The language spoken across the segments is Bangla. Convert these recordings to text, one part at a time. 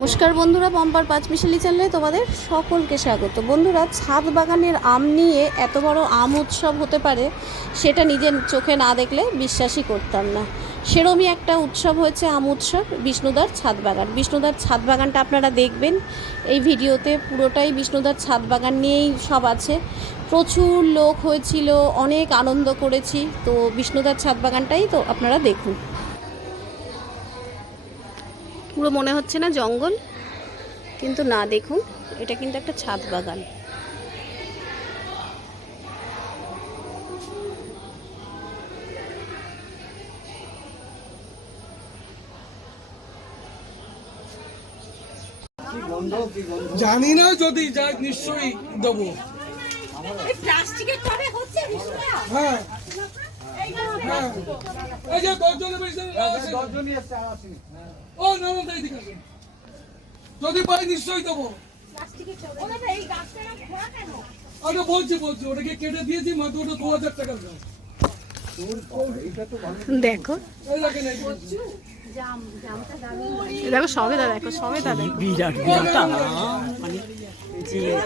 নমস্কার বন্ধুরা, পম্পার পাঁচমিশালি চ্যানেলে তোমাদের সকলকে স্বাগত। বন্ধুরা, ছাদ বাগানের আম নিয়ে এত বড় আম উৎসব হতে পারে সেটা নিজের চোখে না দেখলে বিশ্বাসই করতাম না। সেরমই একটা উৎসব হয়েছে আম উৎসব, বিষ্ণুদার ছাদ বাগান। বিষ্ণুদার ছাদ বাগানটা আপনারা দেখবেন এই ভিডিওতে, পুরোটাই বিষ্ণুদার ছাদ বাগান নিয়েই সব আছে। প্রচুর লোক হয়েছিল, অনেক আনন্দ করেছি। তো বিষ্ণুদার ছাদ বাগানটাই তো আপনারা দেখুন। পুরো মনে হচ্ছে না জঙ্গল, কিন্তু না, দেখুন এটা কিন্তু একটা ছাদ বাগান। জানি না, যদি যাই নিশ্চয়ই দেবো। হ্যাঁ হ্যাঁ, এই যে 10 জনের বেশি ও না না, এইদিকে আসুন। যদি পাই নিশ্চয়ই দেবো। আরে বলছি ওটাকে কেটে দিয়েছি মাত্র, ওটা 2000 টাকা দাম। দেখো দেখো সবেদা, দেখো সবেদা, দেখো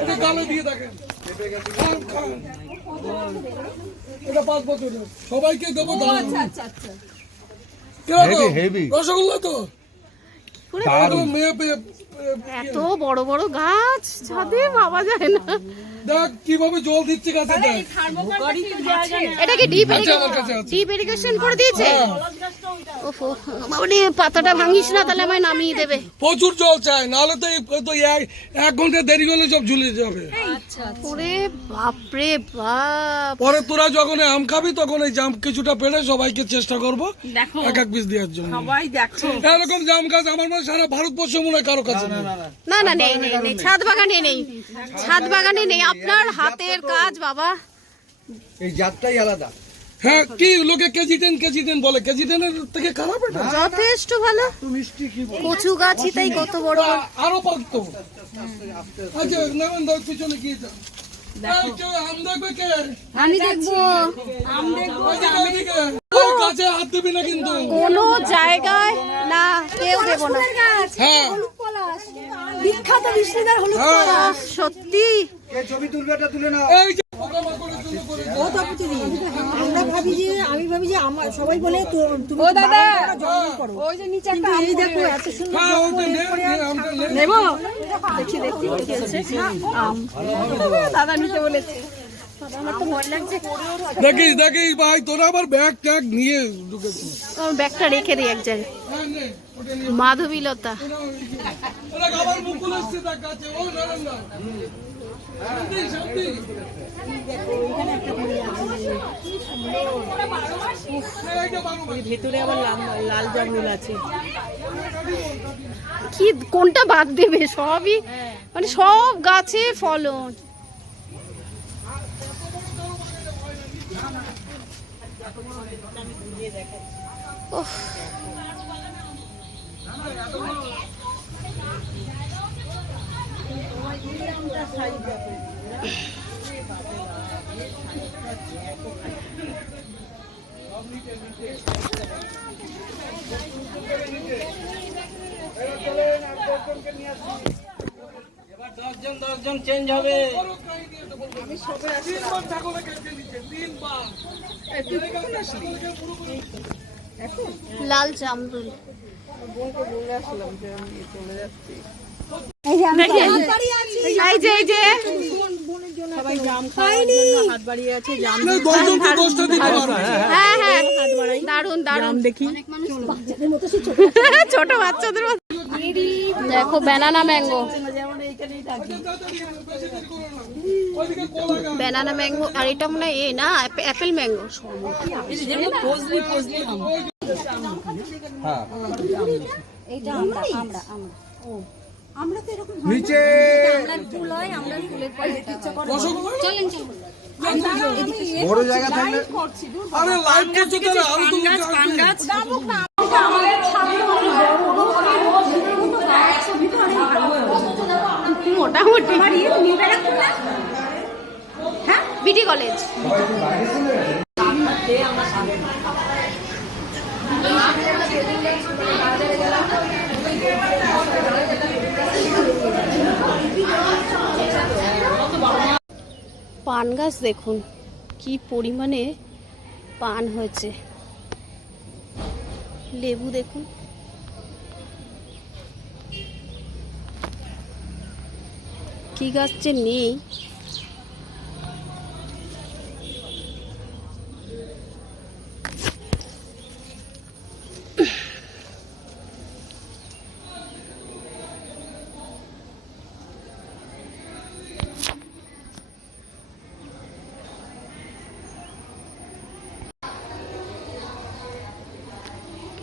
এটা গালে দিয়ে দেখেন। এটা 5 বছরের, সবাইকে দেবো দাম। রসগোল্লা তো মেয়ে পেয়ে এত বড় বড় গাছ ছাদে ভাবা যায় না। দেখ কিভাবে জল দিচ্ছে গাছে। এটা কি ডিপ ইরিগেশন করে দিয়েছে? ওফো, মানে পাতাটা ভাঙিস না, তাহলে আমায় নামিয়ে দেবে। প্রচুর জল চাই, নাহলে তো 1 ঘন্টা দেরি করলে সব ঝুলে যাবে। ওরে বাপরে বাপ। পরে তোরা যখন আম খাবি তখন এই জাম কিছুটা পেড়ে সবাইকে চেষ্টা করবো এক এক পিস দেওয়ার জন্য। এরকম জাম গাছ আমার মনে সারা ভারতবর্ষ মনে হয় কারো কাছে নেই। না না, নেই নেই নেই, ছাদ বাগানে নেই, ছাদ বাগানে নেই। আপনার হাতের কাজ বাবা, এই জাতটাই আলাদা। হ্যাঁ, কি লোকে কেজি 10 বলে, কেজি 10 থেকে খারাপ এটা? যথেষ্ট ভালো। কচু গাছই তাই কত বড় বড়। আরো পারতো। আচ্ছা নামান দাও, পিছনে গিয়ে যাও। আম দেখবে কে? আমি দেখবো। গাছে হাত দিবি না কিন্তু কোনো জায়গায় না, কেউ দেবো না। হ্যাঁ বিখ্যাত বিষ্ণুদার হলুদ পলাশ। সত্যি ছবি তুলবেটা তুলে নাও। এই যে পোকামাকড়ের জন্য করে ও তাপতিদি, আমি ভাবি যে আমার সবাই বলে তুমি ও দাদা, জঙ্গল করো। ওই যে নিচে একটা কিন্তু এই দেখো এত সুন্দর হ্যাঁ, ওটা জঙ্গল নে, করে আছে। আমটা নে। নেবো। দেখি দেখি কি আছে। দাদা নিতে বলেছে। আমার তো ভয় লাগছে। দেখিস ভাই, তোরা আবার ব্যাগ ট্যাগ নিয়ে ঢুকেছিস। আমার ব্যাগটা রেখে দিই এক জায়গায়। হ্যাঁ নে, ওটা নিয়ে মাধবীলতা, ওরা আবার মুকুল আসছে তার কাছে। ও নারায়ণদা, শান্তি ভেতরে আবার লাল জঙ্গল আছে। কি কোনটা বাদ দেবে? সবই মানে সব গাছে ফলন। ওহ, এবার 10 জন চেঞ্জ হবে। তিনবার ছাগলে কেটে নিচ্ছে, 3 বার। লাল জামরুল। এই যে সবাই জাম খাওয়ার জন্য হাত বাড়িয়ে আছে। জাম না, 10 জনকে 10টা দিতে পারবে। হ্যাঁ হ্যাঁ, দারুন দারুন। দেখি ছোট বাচ্চাদের মতো। দেখো ব্যানানা ম্যাঙ্গো, ওইদিকে কোলা গাছ। Banana mango. আর এটা মনে হয় না অ্যাপেল ম্যাঙ্গো। ফজলি আম। হ্যাঁ, এইটা আমরা আমরা তো এরকম নিচে ফুল হয়, আমরা ফুলের পরে ইচ্ছা করে রসগোল্লা? বড় জায়গা থাকলে আরে লাইভ করছো তারা, আরো তো লোক আসবে। মোটামুটি বিটি কলেজ। পান গাছ দেখুন কি পরিমাণে পান হয়েছে, লেবু দেখুন, কি গাছ যে নেই।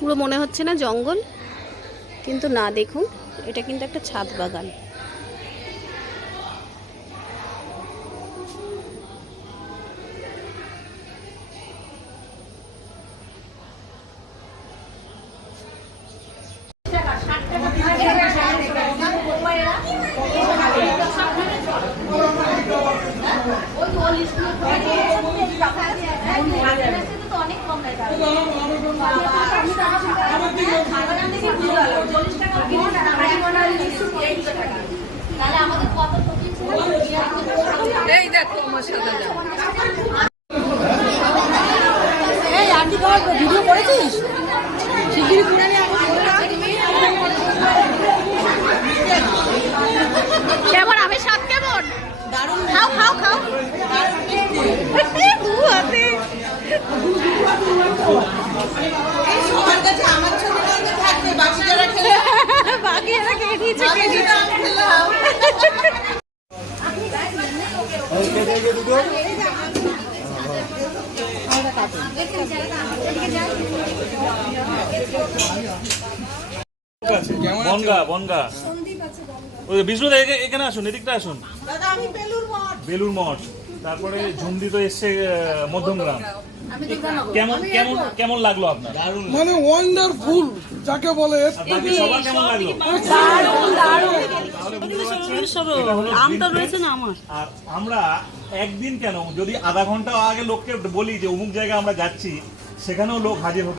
পুরো মনে হচ্ছে না জঙ্গল, কিন্তু না, দেখুন এটা কিন্তু একটা ছাদ বাগান। এই আন্টি তোমার ভিডিও করেছিস? শিগগিরই করে নিয়ে কেমন আমের স্বাদ কেমন? দারুণ, খাও খাও খাও। দু হাতে সবার কাছে আমার ছবি বন্ধ থাকবে, বাকি যারা খেলে বাকি এরা খেয়ে দিয়েছে, বাকি যারা আম খেলাম। বনগা বনগা ওই বিষ্ণু এখানে আসুন, এদিকটা আসুন। দাদা আমি বেলুর মঠ। বেলুর মঠ, তারপরে ঝুমদি তো এসছে মধ্যমগ্রাম। কেমন কেমন কেমন লাগলো আপনার? মানে ওয়ান্ডারফুল যাকে বলে। বাকি সবার কেমন লাগলো? আমটা রয়েছে না আমার। আর আমরা একদিন কেন, যদি আধা ঘন্টা আগে লোককে বলি যে অমুক জায়গায় আমরা যাচ্ছি, সেখানেও লোক হাজির হতে